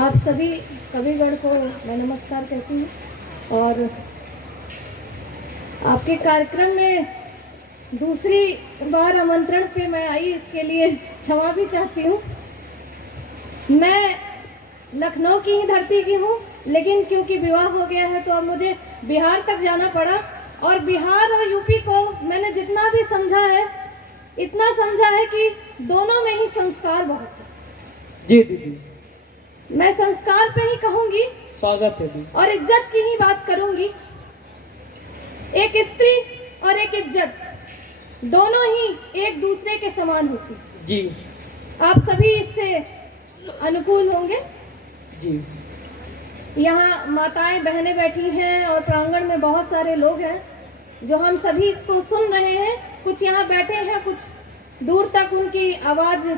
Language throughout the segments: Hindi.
आप सभी कविगण को मैं नमस्कार कहती हूँ और आपके कार्यक्रम में दूसरी बार आमंत्रण पे मैं आई, इसके लिए क्षमा भी चाहती हूँ। मैं लखनऊ की ही धरती की हूँ, लेकिन क्योंकि विवाह हो गया है तो अब मुझे बिहार तक जाना पड़ा और बिहार और यूपी को मैंने जितना भी समझा है, इतना समझा है कि दोनों में ही संस्कार बहुत है। जी दीदी, मैं संस्कार पे ही कहूंगी, स्वागत है दीदी, और इज्जत की ही बात करूंगी। एक स्त्री और एक इज्जत दोनों ही एक दूसरे के समान होती जी। आप सभी इससे अनुकूल होंगे जी। यहाँ माताएं बहनें बैठी हैं और प्रांगण में बहुत सारे लोग हैं जो हम सभी को सुन रहे हैं। कुछ यहाँ बैठे हैं, कुछ दूर तक उनकी आवाज़,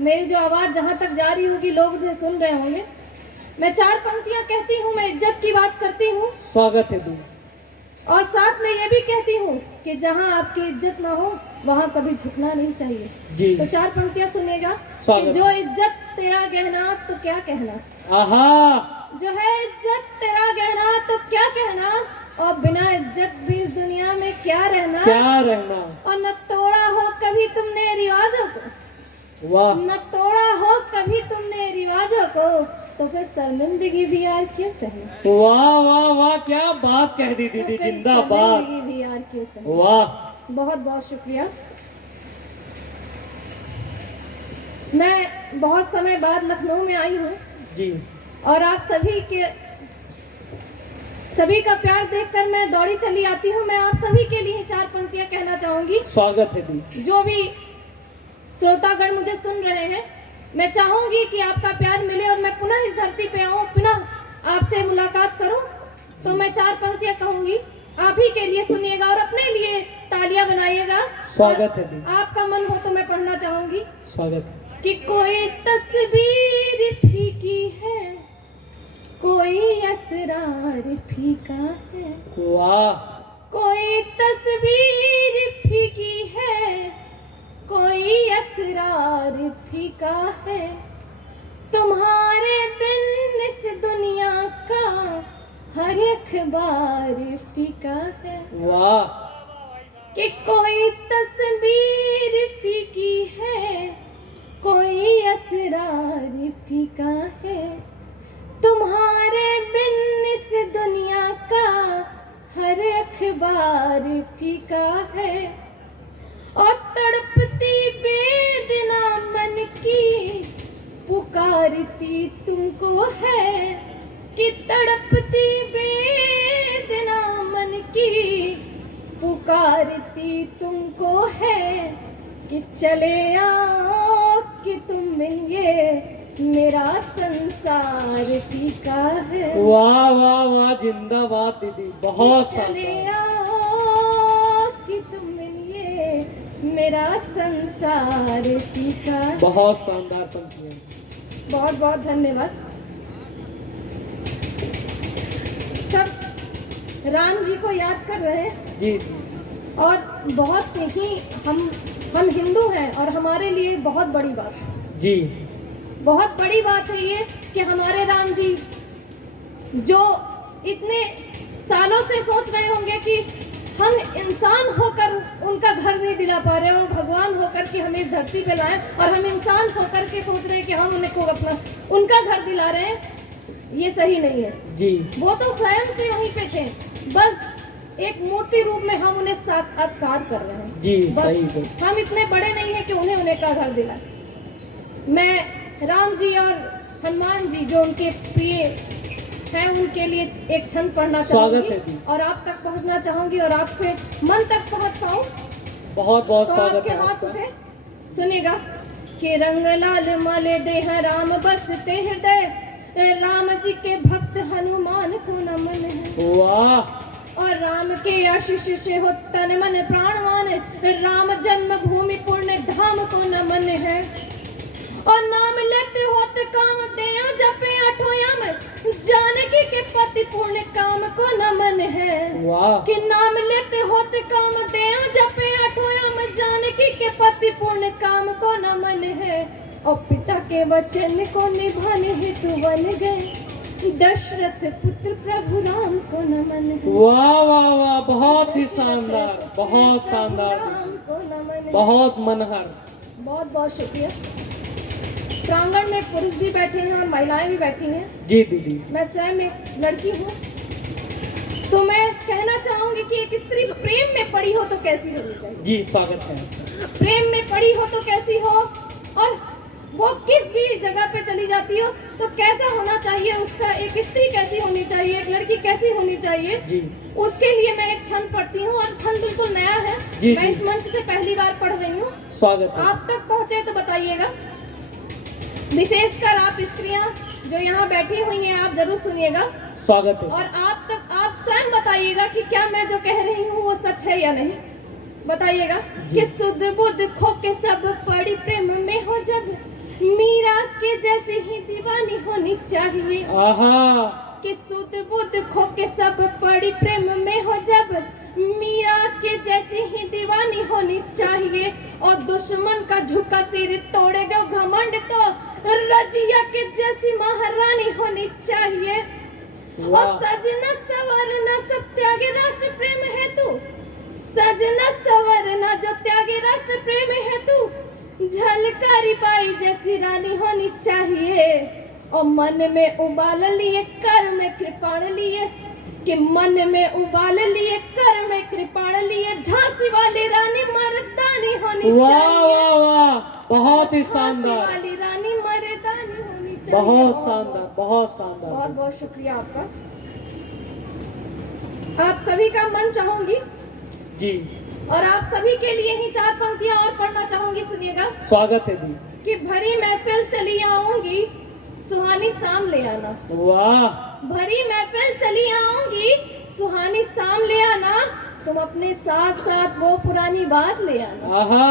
मेरी जो आवाज़ जहाँ तक जा रही होगी लोग उसे सुन रहे होंगे। मैं चार पंक्तियाँ कहती हूँ, मैं इज्जत की बात करती हूँ, स्वागत है दूर, और साथ में ये भी कहती हूँ कि जहाँ आपकी इज्जत ना हो वहाँ कभी झुकना नहीं चाहिए जी। तो चार पंक्तियाँ सुनेगा कि जो इज्जत तेरा गहना तो क्या कहना, आहा, जो है इज्जत तेरा गहना तो क्या कहना, और बिना इज्जत भी इस दुनिया में क्या रहना, और न तोड़ा हो कभी तुमने रिवाजों को, वाह, न तोड़ा हो कभी तुमने रिवाजों को, तो फिर शर्मिंदगी भी यार क्यों सहना। वाह वाह वाह, क्या बात कह दी दीदी, तो जिंदाबाद, भी यार क्यों सहना। वाह, बहुत बहुत शुक्रिया। मैं बहुत समय बाद लखनऊ में आई हूँ जी, और आप सभी का प्यार देखकर मैं दौड़ी चली आती हूँ। मैं आप सभी के लिए चार पंक्तियाँ कहना चाहूंगी, स्वागत है दी। जो भी श्रोतागण मुझे सुन रहे हैं, मैं चाहूंगी कि आपका प्यार मिले और मैं पुनः इस धरती पे आऊं, पुनः आपसे मुलाकात करूं। तो मैं चार पंक्तियां कहूंगी, आप ही के लिए सुनिएगा और अपने लिए तालियां बनाइएगा। स्वागत है दी। आपका मन हो तो मैं पढ़ना चाहूंगी, स्वागत कि कोई तस्वीर फीकी है, कोई असरार फीका है, वाह, कोई तस्वीर फीकी है, कोई असरार फीका है, तुम्हारे बिन इस दुनिया का हर अखबार फीका है, वाह, कि कोई तस्वीर फीकी है, कोई असरार फीका है, तुम्हारे बिन इस दुनिया का हर अखबार फीका है, और तड़पती बेदना मन की पुकारती तुमको है, कि तड़पती बेदना मन की पुकारती तुमको है, कि चले आओ कि तुम ये मेरा संसार फीका है। वाह वाह वाह, जिंदाबाद दीदी, बहुत चले आओ कि तुम ये मेरा संसार फीका। बहुत शानदार पंक्तियां, बहुत बहुत धन्यवाद। सब राम जी को याद कर रहे हैं जी, और बहुत ही हम हिंदू हैं और हमारे लिए बहुत बड़ी बात है जी, बहुत बड़ी बात है ये कि हमारे राम जी जो इतने सालों से सोच रहे होंगे कि हम इंसान होकर उनका घर नहीं दिला पा रहे और भगवान होकर के हमें इस धरती पे लाए, और हम इंसान होकर के सोच रहे हैं कि हम उनको अपना उनका घर दिला रहे हैं, ये सही नहीं है जी। वो तो स्वयं से वहीं पे थे, बस एक मूर्ति रूप में हम उन्हें साक्षात्कार कर रहे हैं जी, सही। हम इतने बड़े नहीं है कि उन्हें का घर दिलाए। मैं राम जी और हनुमान जी जो उनके प्रिय हैं, उनके लिए एक छंद पढ़ना चाहूंगी और आप तक पहुंचना चाहूंगी और आपके मन तक पहुंच पाऊं। बहुत बहुत स्वागत है आपका। सुनेगा कि रंग लाल मल देह राम बसते हृदय, राम जी के भक्त हनुमान को नमन है, वाह, और राम के आशीष से हो तन मन प्राणवान, राम जन्म भूमि पुण्य धाम को नमन है, और नाम लेते होते काम देयो जपे अठोयम, जानकी के पति पूर्ण काम को नमन है, वाह, कि नाम लेते होते काम देयो जपे अठोयम, जानकी के पति पूर्ण काम को नमन है, और पिता के वचन को निभाने हेतु बन गए दशरथ पुत्र प्रभु राम को नमन है। वाह वाह वाह, बहुत ही शानदार, बहुत शानदार, राम को नमन है। बहुत मनहर। बहुत बहुत शुक्रिया। प्रांगण में पुरुष भी बैठे हैं और महिलाएं भी बैठी हैं। जी दीदी। मैं स्वयं एक लड़की हूँ, तो मैं कहना चाहूंगी कि एक स्त्री प्रेम में पड़ी हो तो कैसी होनी चाहिए। जी स्वागत है। प्रेम में पड़ी हो तो कैसी हो, और वो किस भी जगह पे चली जाती हो तो कैसा होना चाहिए उसका, एक स्त्री कैसी होनी चाहिए, एक लड़की कैसी होनी चाहिए जी। उसके लिए मैं एक छंद पढ़ती हूँ, और छंद बिल्कुल नया है। जी, मैं जी। इस मंच से पहली बार पढ़ रही हूँ। स्वागत है। आप तक पहुँचे तो बताइएगा। विशेषकर आप स्त्रियाँ जो यहाँ बैठी हुई हैं, आप जरूर सुनिएगा। स्वागत है। और आप स्वयं बताइएगा कि क्या मैं जो कह रही हूँ वो सच है या नहीं। बताइएगा कि सुध बुध खो के सब पड़ी प्रेम में हो, जब मीरा के जैसे ही दीवानी होनी चाहिए। आहा। कि सुध बुध खो के सब पड़ी प्रेम में हो, जब मीरा के जैसे ही दीवानी होनी चाहिए। और दुश्मन का झुका सिर तोड़ेगा घमंड, तो रजिया के जैसी महारानी होनी चाहिए। और सजना सवरना सब त्यागे राष्ट्र प्रेम है तू, सजना सवरना जो त्यागे राष्ट्र प्रेम है तू, झलकारी बाई जैसी रानी होनी चाहिए। और मन में उबाल लिए कर में कृपाण लिए, कि मन में उबाल लिए कर में कृपाण लिए, झांसी वाली रानी मर्दानी होनी चाहिए। वाह वाह वाह, बहुत ही झांसी शानदार, वाली रानी मर्दानी होनी चाहिए। बहुत शानदार, बहुत शानदार। बहुत बहुत शुक्रिया आपका। आप सभी का मन चाहूंगी जी। और आप सभी के लिए ही 4 पंक्तियां और पढ़ना चाहूंगी। सुनिएगा। स्वागत है दी। कि भरी महफिल चली आऊंगी, सुहानी शाम ले आना। वाह। भरी महफिल चली आऊंगी, सुहानी शाम ले आना, तुम अपने साथ साथ वो पुरानी बात ले आना। आहा।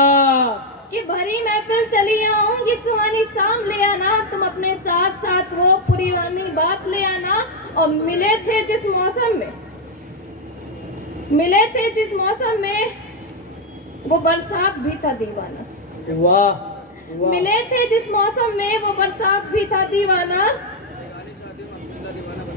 कि भरी महफिल चली आऊंगी, सुहानी शाम ले आना, तुम अपने साथ साथ वो पुरानी बात ले आना। और मिले थे जिस मौसम में, मिले थे जिस मौसम में, वो बरसात भी था दीवाना। वाह। मिले थे जिस मौसम में, वो बरसात भी था दीवाना।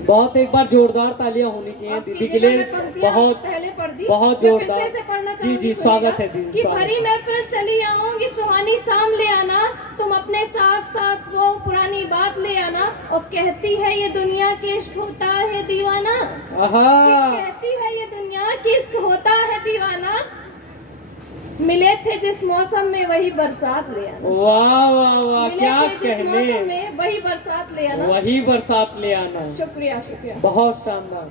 बहुत, एक बार जोरदार तालियां होनी चाहिए दीदी के लिए। बहुत पहले पढ़ दी, बहुत जोरदार। से पढ़ना जी जी, स्वागत है दीदी। कि भरी महफिल चली आऊंगी, सुहानी शाम ले आना, तुम अपने साथ साथ वो पुरानी बात ले आना। और कहती है ये दुनिया कि इश्क होता है दीवाना। कहती है ये दुनिया कि इश्क होता है दीवाना। मिले थे जिस मौसम में वही बरसात ले आना। वाह वाह वाह, क्या कहने। मौसम में वही बरसात ले आना, वही बरसात ले आना। शुक्रिया शुक्रिया, बहुत शानदार।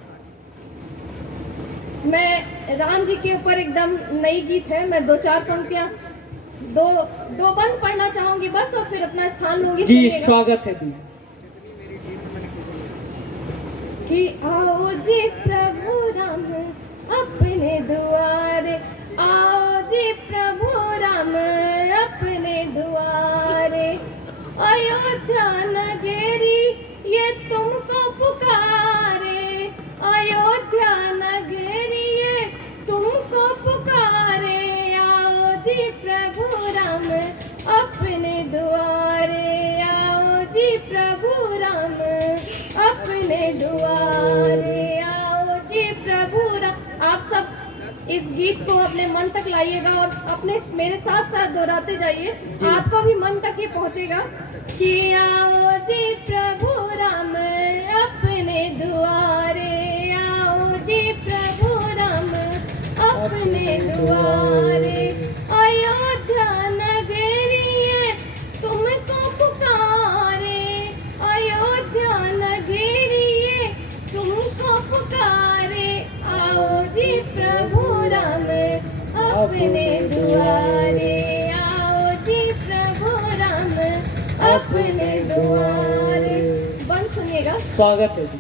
मैं राम जी के ऊपर एकदम नई गीत है, मैं 2-4 पंक्तियां दो बंद पढ़ना चाहूंगी बस, और फिर अपना स्थान लूंगी। जी स्वागत है दी। कि आओ जी प्रभु राम अपने द्वारे, आओ जी प्रभु राम अपने द्वारे, अयोध्या नगरी ये तुमको पुकारे, अयोध्या नगरी ये तुमको पुकारे। आओ जी प्रभु राम अपने द्वारे, आओ जी प्रभु राम अपने द्वारे, आओ जी प्रभु राम। आप सब इस गीत को अपने मन तक लाइएगा और अपने मेरे साथ साथ दोहराते जाइए, आपको भी मन तक ये पहुंचेगा। कि आओ जी प्रभु राम अपने द्वारे, आओ जी प्रभु राम अपने द्वारे, अयोध्या नगरी ये तुमको पुकारे, अयोध्या नगरी ये तुमको पुकारे। आओ जी प्रभु राम अपने द्वारे, आओ जी प्रभु राम अपने द्वारे। बंद सुनिएगा। स्वागत है जी।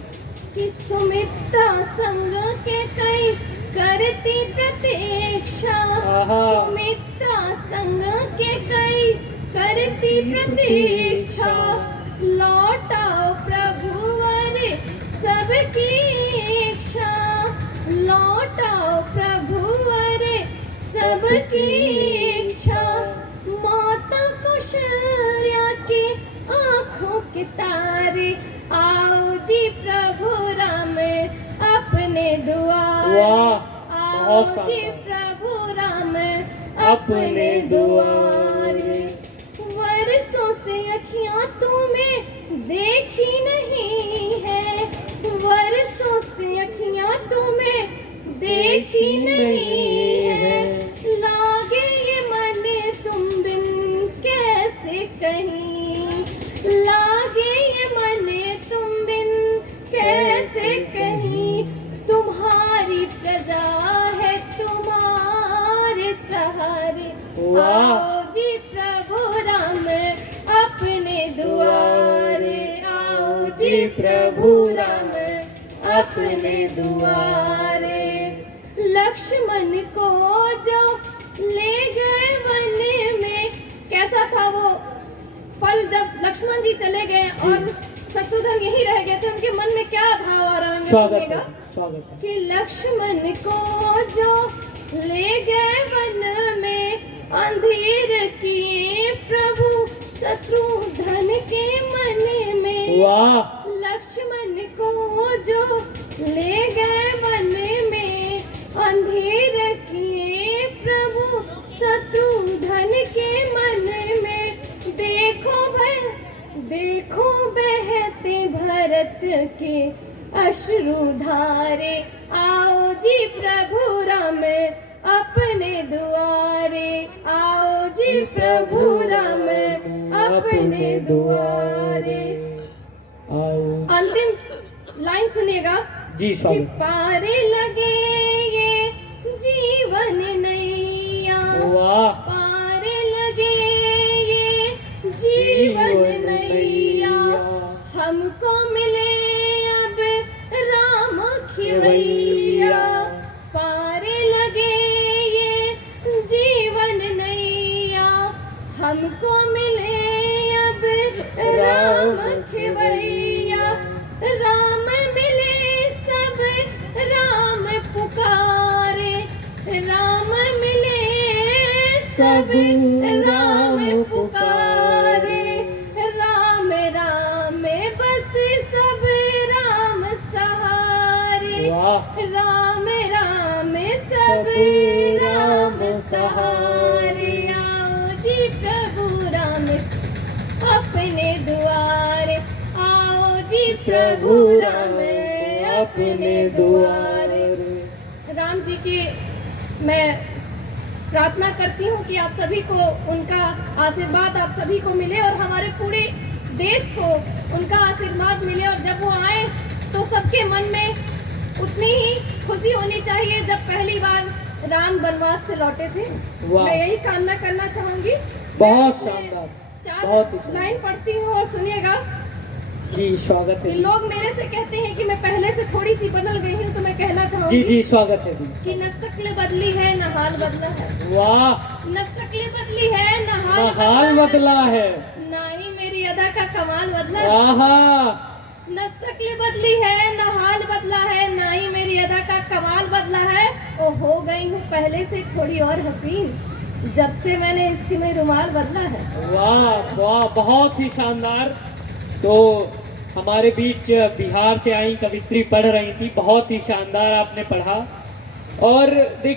कि सुमित्रा संग के कई करती प्रतीक्षा, सुमित्रा संग के कई करती प्रतीक्षा, लौटाओ प्रभुवर सबकी इच्छा, लौटाओ प्रभुवर सबकी इच्छा। माता कौशल्या की के तारे, आओ जी प्रभु राम अपने द्वार, वाह आओ बहुत जी शानदार। प्रभु राम अपने द्वार। वर्षों से अखियां तुम्हें देखी नहीं है, वर्षों से अखियां तुम्हें देखी नहीं है, लागे ये मन तुम बिन कैसे कहीं, लागे ये मन तुम बिन कैसे कहीं, तुम्हारी प्रजा है तुम्हारे सहारे, वाह। आओ जी प्रभु राम अपने दुआरे, आओ जी प्रभु राम अपने दुआरे। लक्ष्मण को जो ले गए वन में, कैसा था वो पल जब लक्ष्मण जी चले गए और शत्रुघ्न यही रह गए थे, उनके मन में क्या भाव आ रहा है स्वागत सुनिएगा है, स्वागत है। कि लक्ष्मण को जो ले गए वन में, अंधेर किए प्रभु शत्रुघ्न के मन में, वाह लक्ष्मण को जो ले गए वन में, अंधेर किए प्रभु शत्रुघ्न के मन में, देखो बहते भरत के अश्रुधारे, आओ जी प्रभु राम अपने दुआरे, आओ जी प्रभु राम अपने दुआरे। आओ अंतिम लाइन सुनिएगा जी कि स्वागत। पारे लगे ये जीवन नैया, वाह पारे लगे ये जीवन नैया, हमको मिले अब राम खिवैया, पारे लगे ये जीवन नैया, हमको मिले अब राम खिवैया, राम मिले सब राम पुकारे, राम मिले सब राम पुकारे, राम राम बस सब राम सहारे, वाह राम राम सब राम सहारे, आओ जी प्रभु राम अपने द्वारे, आओ जी प्रभु राम अपने द्वारे। राम जी की मैं प्रार्थना करती हूँ कि आप सभी को उनका आशीर्वाद आप सभी को मिले और हमारे पूरे देश को उनका आशीर्वाद मिले, और जब वो आए तो सबके मन में उतनी ही खुशी होनी चाहिए जब पहली बार राम वनवास से लौटे थे। वाह। मैं यही कामना करना चाहूंगी। बहुत मैं शानदार, चार बहुत ही शानदार। लाइन पढ़ती हूँ और सुनिएगा। जी स्वागत कि है। लोग मेरे से कहते हैं कि मैं पहले से थोड़ी सी बदल गई हूँ, तो मैं कहना जी चाहूंगी जी स्वागत है जी। कि न शक्ल बदली है न हाल बदला है, वाह न शक्ल बदली है न हाल बदला है, ना ही मेरी अदा का कमाल बदला है, आहा न शक्ल बदली है न हाल बदला है, ना ही मेरी अदा का कमाल बदला है, ओ हो गई हूँ पहले से थोड़ी और हसीन, जब से मैंने इसकी में रुमाल बदला है। वाह वाह बहुत ही शानदार। तो हमारे बीच बिहार से आई कवित्री पढ़ रही थी, बहुत ही शानदार आपने पढ़ा। और देखिए